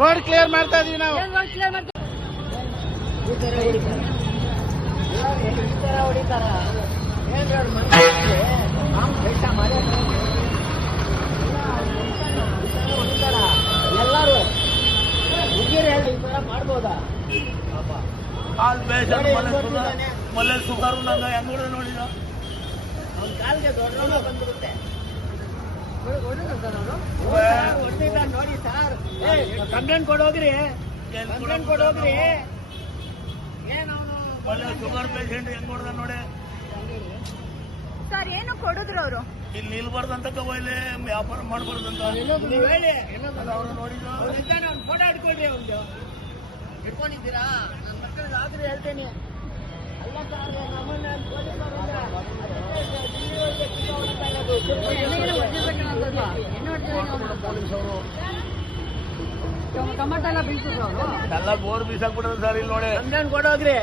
Road clear ಮಾಡ್ತಾ ಇದೀವಿ ನಾವು. ಎಲ್ಲಾರು ಮಾಡ್ಬೋದಾ? ಮಲ್ಲೆ ಸುಗಾರು ನಂಗ ಹೆಂಗ್ ನೋಡಿದ ಅವ್ನ ಕಾಲ್ಗೆ ದೊಡ್ಡ ಬಂದ್ಬಿಡುತ್ತೆ ನೋಡಿ ಸರ್. ಕಂಪ್ಲೇಂಟ್ ಕೊಡೋಗ್ರಿ, ಕಂಪ್ಲೇಂಟ್ ಕೊಡೋಗ್ರಿ. ಒಳ್ಳೆ ಶುಗರ್ ಪೇಷಂಟ್ ಹೆಂಗ್ ನೋಡ್ದ ನೋಡಿ ಸರ್. ಏನು ಕೊಡುದ್ರು ಅವರು? ಇಲ್ಲಿ ನಿಲ್ಬಾರ್ದಂತ ಕವೈಲೆ ವ್ಯಾಪಾರ ಮಾಡ್ಬಾರ್ದಂತ ಹೇಳಿ. ಅವ್ರು ನೋಡಿದ ಫೋಟೋ ಇಟ್ಕೊಳ್ರಿ. ಒಂದು ಇಟ್ಕೊಂಡಿದ್ದೀರಾ? ನನ್ನ ಮಕ್ಕಳಿಗೆ ಆದ್ರೆ ಹೇಳ್ತೇನೆ. ಅಲ್ಲ ಸರ್, ನಮ್ಮನ್ನ ಟೊಮಾಟೊ ಎಲ್ಲ ಬೀಳ್ತಿದ್ರು ಅವರು. ಎಲ್ಲ ಬೋರ್ ಬೀಸಾಕ್ಬಿಟ್ರೆ ಸರ್. ಇಲ್ಲಿ ನೋಡಿ ಕಂಪ್ಲೇಂಟ್ ಕೊಡೋಗ್ರಿ.